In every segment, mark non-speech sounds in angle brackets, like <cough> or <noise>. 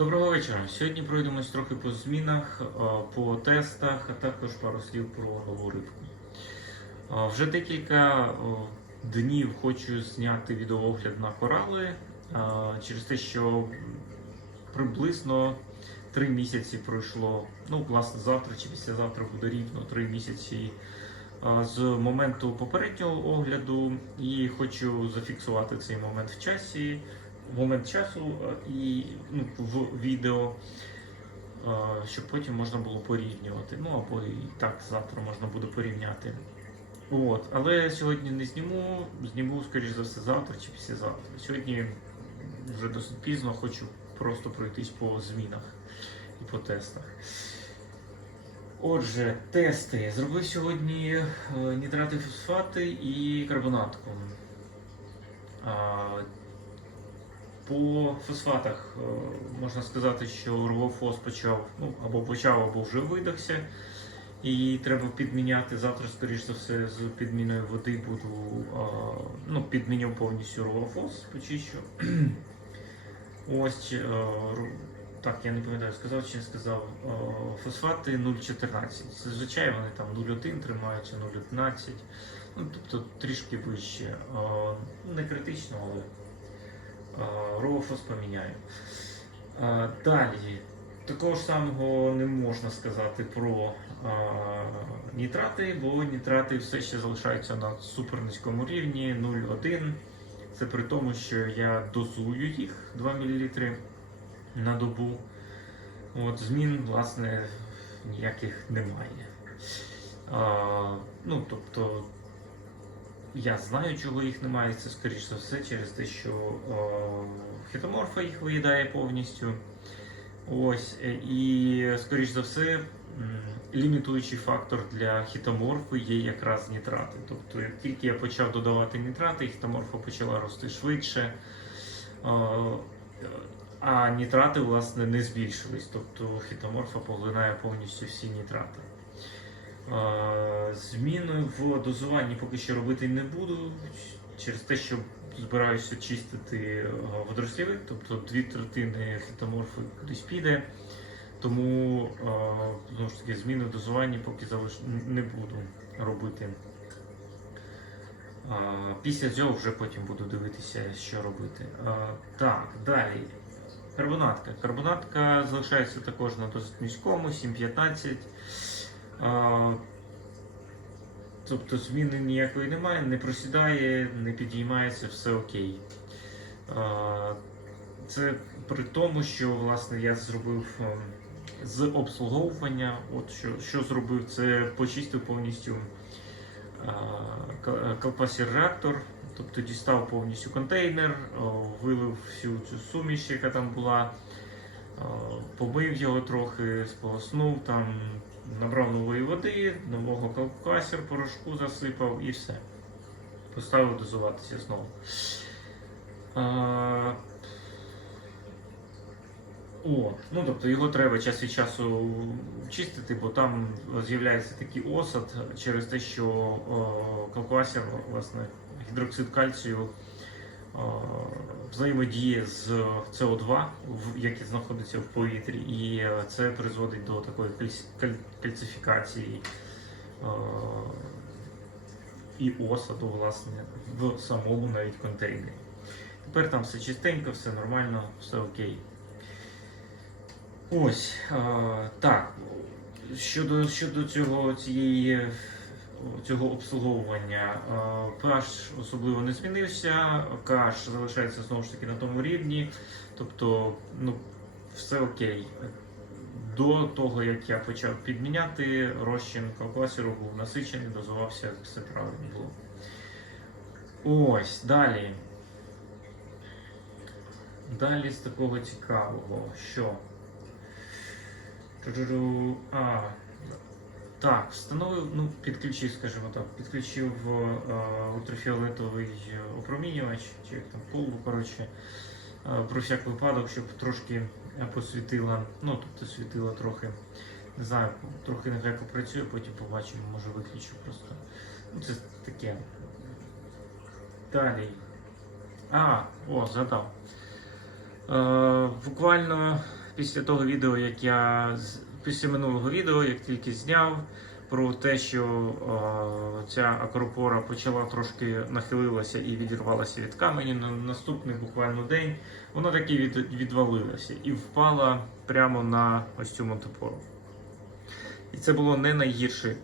Доброго вечора. Сьогодні пройдемось трохи по змінах, е, по тестах, а також пару слів про нову рибку. Е, Вже декілька е, днів хочу зняти відеоогляд на корали через те, що приблизно три місяці пройшло. Ну, власне, завтра чи післязавтра буде рівно три місяці з моменту попереднього огляду, і хочу зафіксувати цей момент в часі момент часу е, і ну, в відео, е, щоб потім можна було порівнювати. Ну або і так завтра можна буде порівняти. От. Але сьогодні не зніму, зніму, скоріш за все, завтра чи післязавтра. Сьогодні вже досить пізно, хочу просто пройтись по змінах і по тестах. Отже, тести. Зробив сьогодні е, нітрати фосфати і карбонатку. По фосфатах е, можна сказати, що ровофос почав, ну або почав, або вже видохся. І треба підміняти завтра, скоріш за все, з підміною води буду е, ну, підміню повністю ровофос, почищу. <clears throat> Ось е, так, я не пам'ятаю, сказав чи не сказав. Фосфати 0,14. Зазвичай вони там 0,1 тримаються, 0,11. Ну, тобто трішки вище. Не критично, але Роуфос поміняю. Далі. Такого ж самого не можна сказати про нітрати, бо нітрати все ще залишаються на супернизькому рівні 0,1. Це при тому, що я дозую їх 2 мл на добу. От, змін, власне, ніяких немає. А, ну, тобто, я знаю, чого їх немає. Це скоріш за все через те, що о, хітоморфа їх виїдає повністю. Ось, е, і скоріш за все, лімітуючий фактор для хітоморфи є якраз нітрати. Тобто, як тільки я почав додавати нітрати, хітоморфа почала рости швидше. О, а нітрати, власне, не збільшились. Тобто хітоморфа поглинає повністю всі нітрати. Зміни в дозуванні поки що робити не буду через те, що збираюся чистити водорослівик, тобто дві третини хітоморфи кудись піде. Тому знову ж таки зміни в дозуванні поки залиш... не буду робити. Після цього вже потім буду дивитися, що робити. Так, далі. Карбонатка. Карбонатка залишається також на досить низькому, 7,15. Тобто зміни ніякої немає, не просідає, не підіймається, все окей. Це при тому, що власне я зробив ем, з обслуговування. От що, що зробив, це почистив повністю колпасір реактор, тобто дістав повністю контейнер, вилив всю цю суміш, яка там була. Е, Помив його трохи, сполоснув, там, набрав нової води, нового калкасер, порошку засипав і все. Поставив дозуватися знову. А, О, ну тобто його треба час від часу чистити, бо там з'являється такий осад через те, що о, калкуасер, власне, гідроксид кальцію взаємодіє з СО2, в- яке знаходиться в повітрі, і е, це призводить до такої кальцифікації е, і осаду, власне, в самому навіть контейнері. Тепер там все чистенько, все нормально, все окей. Ось е, так. Щодо, щодо цього цієї цього обслуговування е, pH особливо не змінився, каш залишається знову ж таки на тому рівні, тобто ну, все окей. До того, як я почав підміняти, розчин калкуасеру був насичений, дозувався, все правильно було. Ось, далі. Далі з такого цікавого, що. А, так, встановив, ну, підключив, скажімо так, підключив е, ультрафіолетовий опромінювач, чи як там колбу, коротше, е, про всяк випадок, щоб трошки е, посвітило, ну, тобто світило трохи, не знаю, трохи нехай попрацює, потім побачимо, може виключу просто. Ну, це таке. Далі. А, о, згадав. Е, буквально після того відео, як я після минулого відео, як тільки зняв про те, що е, ця акропора почала трошки нахилилася і відірвалася від каменю, на наступний буквально день вона таки від, відвалилася і впала прямо на ось цю монтепору. І це було не найгірший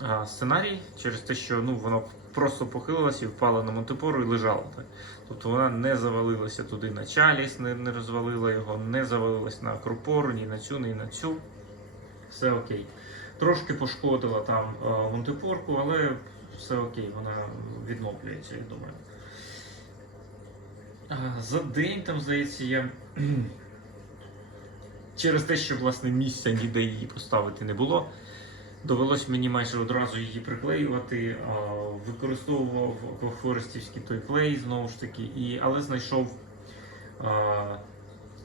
а, сценарій через те, що ну, воно просто похилилося і впала на монтепору і лежала. Тобто вона не завалилася туди на чалість, не, не розвалила його, не завалилась на акропору, ні на цю, ні на цю. Все окей. Трошки пошкодила там е, монтепорку, але все окей, вона відновлюється, я думаю. За день там, здається, я <clears throat> через те, що власне місця ніде її поставити не було. Довелось мені майже одразу її приклеювати. Використовував аквафорестівський той клей знову ж таки, і, але знайшов,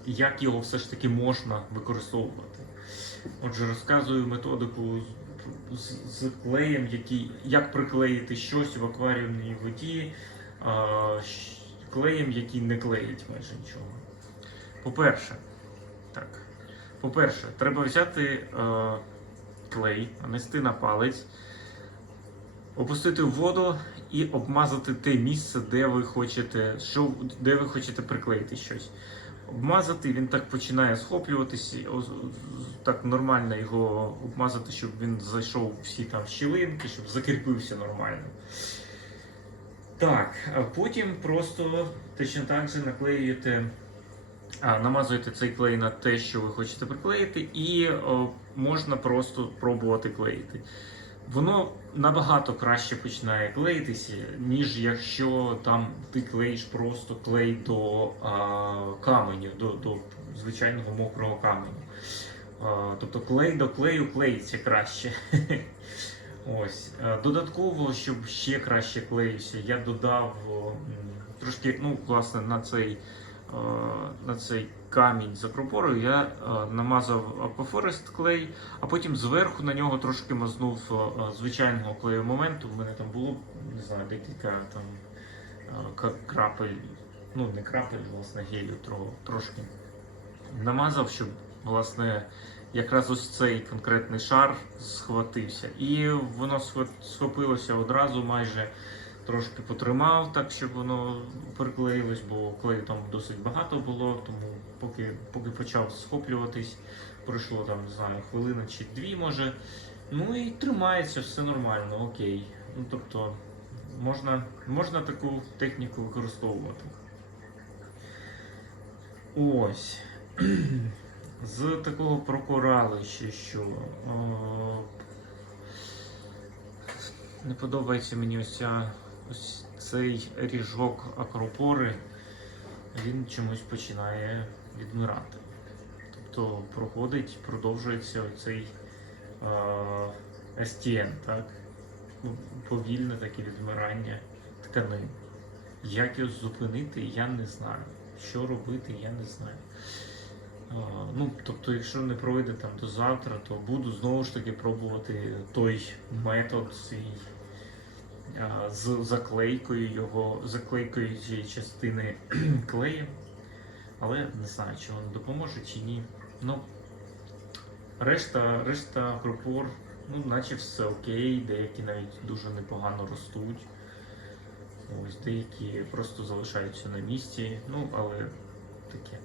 як його все ж таки можна використовувати. Отже, розказую методику з, клеєм, який, як приклеїти щось в акваріумній воді, а, клеєм, який не клеїть майже нічого. По-перше, так. По-перше, треба взяти е, клей, нанести на палець, опустити в воду і обмазати те місце, де ви хочете, що, де ви хочете приклеїти щось. Обмазати, він так починає схоплюватися, так нормально його обмазати, щоб він зайшов всі там щілинки, щоб закріпився нормально. Так, а потім просто точно так же наклеюєте а, намазуєте цей клей на те, що ви хочете приклеїти, і о, можна просто пробувати клеїти. Воно набагато краще починає клеїтися, ніж якщо там ти клеїш просто клей до а, каменю, до, до звичайного мокрого каменю. А, тобто клей до клею клеїться краще. <laughs> Ось. Додатково, щоб ще краще клеївся, я додав трошки, ну, власне, на цей на цей камінь з акропорою я е, намазав Aquaforest клей, а потім зверху на нього трошки мазнув е, звичайного клею моменту. У мене там було не знаю, декілька там е, крапель, ну не крапель, власне, гелю трошки намазав, щоб власне якраз ось цей конкретний шар схватився. І воно схопилося одразу майже трошки потримав так, щоб воно приклеїлось, бо клею там досить багато було, тому поки, поки почав схоплюватись, пройшло там, не знаю, хвилина чи дві може. Ну і тримається, все нормально, окей. Ну тобто можна, можна таку техніку використовувати. Ось. З такого прокорали ще що. О, не подобається мені ось, ця, ось цей ріжок акропори. Він чомусь починає відмирати. Тобто проходить, продовжується цей STN, так? Ну, Повільне таке відмирання тканин. Як його зупинити, я не знаю. Що робити, я не знаю. Ну, тобто, якщо не пройде там до завтра, то буду знову ж таки пробувати той метод свій з заклейкою його, заклейкою частини <clears throat> клеєм. Але не знаю, чи воно допоможе чи ні. Ну, решта, решта пропор, ну, наче все окей, деякі навіть дуже непогано ростуть. Ось деякі просто залишаються на місці, ну, але таке.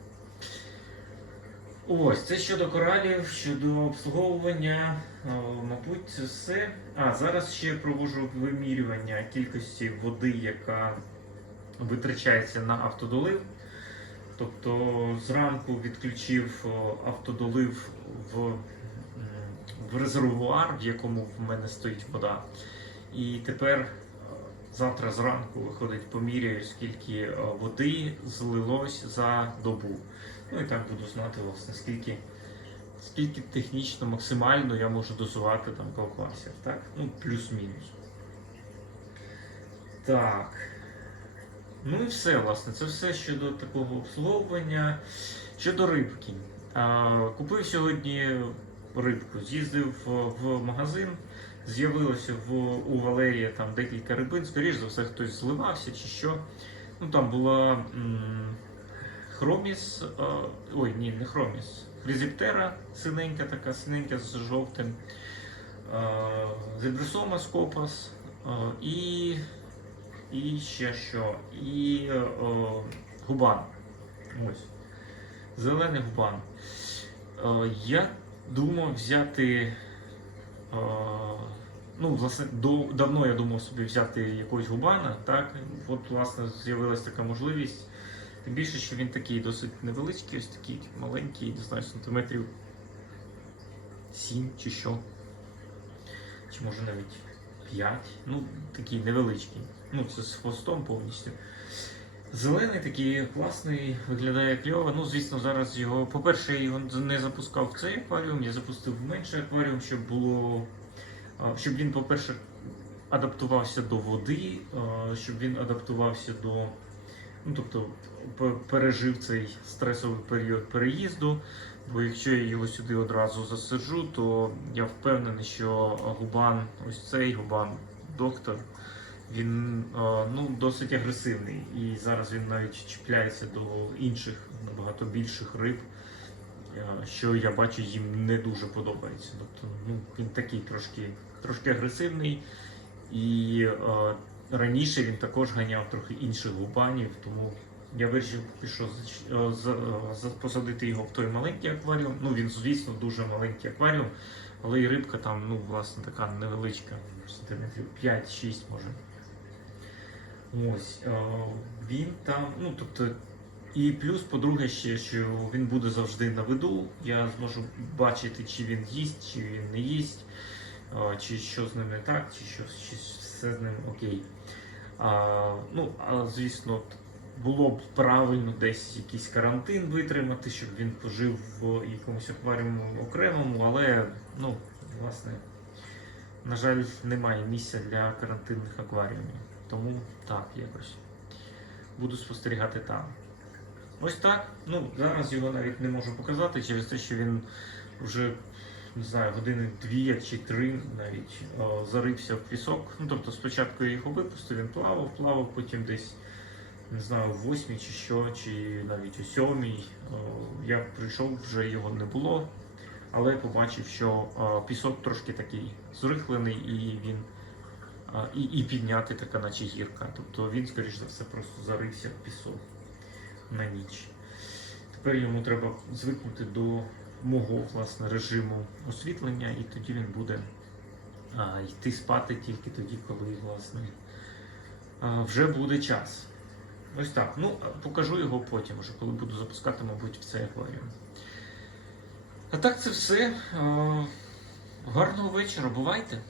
Ось, це щодо коралів, щодо обслуговування, О, мабуть, це все. А, зараз ще проводжу вимірювання кількості води, яка витрачається на автодолив. Тобто зранку відключив автодолив в, в резервуар, в якому в мене стоїть вода. І тепер е, завтра зранку виходить, поміряю, скільки е, води злилось за добу. Ну і так буду знати, власне, скільки, скільки технічно максимально я можу дозувати там колквасів, так? Ну, плюс-мінус. Так. Ну і все, власне, це все щодо такого обслуговування. Щодо рибки. Купив сьогодні рибку, з'їздив в, магазин, з'явилося у Валерія там декілька рибин, скоріш за все, хтось зливався чи що. Ну там була Хроміс, ой, ні, не Хроміс. Хризіптера синенька така, синенька з жовтим. Зебрисома скопас. І, і ще що? І е, е, губан. Ось. Зелений губан. Е, Я думав взяти. е, Ну, власне, до, давно я думав собі взяти якогось губана, так? От, власне, з'явилася така можливість. Тим більше, що він такий досить невеличкий, ось такий маленький, не знаю, сантиметрів 7 чи що. Чи може навіть 5. Ну, такий невеличкий. Ну, це з хвостом повністю. Зелений такий класний, виглядає кльово. Ну, звісно, зараз його. По-перше, я його не запускав в цей акваріум, я запустив в менший акваріум, щоб було. Щоб він, по-перше, адаптувався до води, щоб він адаптувався до. Ну, тобто пережив цей стресовий період переїзду. Бо якщо я його сюди одразу засаджу, то я впевнений, що губан, ось цей губан, доктор, він е, ну, досить агресивний. І зараз він навіть чіпляється до інших набагато більших риб, е, що я бачу, їм не дуже подобається. Тобто ну, він такий трошки, трошки агресивний. І е, раніше він також ганяв трохи інших губанів, тому я вирішив за- посадити його в той маленький акваріум. Ну він, звісно, дуже маленький акваріум, але і рибка там, ну, власне, така невеличка, сантиметрів 5-6 може. Ось е, він там, ну тобто, і плюс, по-друге, ще що він буде завжди на виду. Я зможу бачити, чи він їсть, чи він не їсть, е, чи що з ним не так, чи що чи все з ним окей. А, ну, а звісно, було б правильно десь якийсь карантин витримати, щоб він пожив в якомусь акваріуму окремому, але ну, власне, на жаль, немає місця для карантинних акваріумів. Тому так, якось буду спостерігати там. Ось так. Ну, зараз його навіть не можу показати через те, що він вже не знаю, години дві чи три навіть о, зарився в пісок. Ну, тобто спочатку я його випустив, він плавав, плавав, потім десь не знаю, в восьмій чи що, чи навіть у сьомій. Я прийшов, вже його не було, але побачив, що о, пісок трошки такий зрихлений і він. І, і підняти така, наче гірка. Тобто він, скоріш за все, просто зарився в пісок на ніч. Тепер йому треба звикнути до мого власне режиму освітлення, і тоді він буде а, йти спати тільки тоді, коли власне а, вже буде час. Ось так. Ну, покажу його потім, вже коли буду запускати, мабуть, в цей акваріум. А так це все. Гарного вечора, бувайте!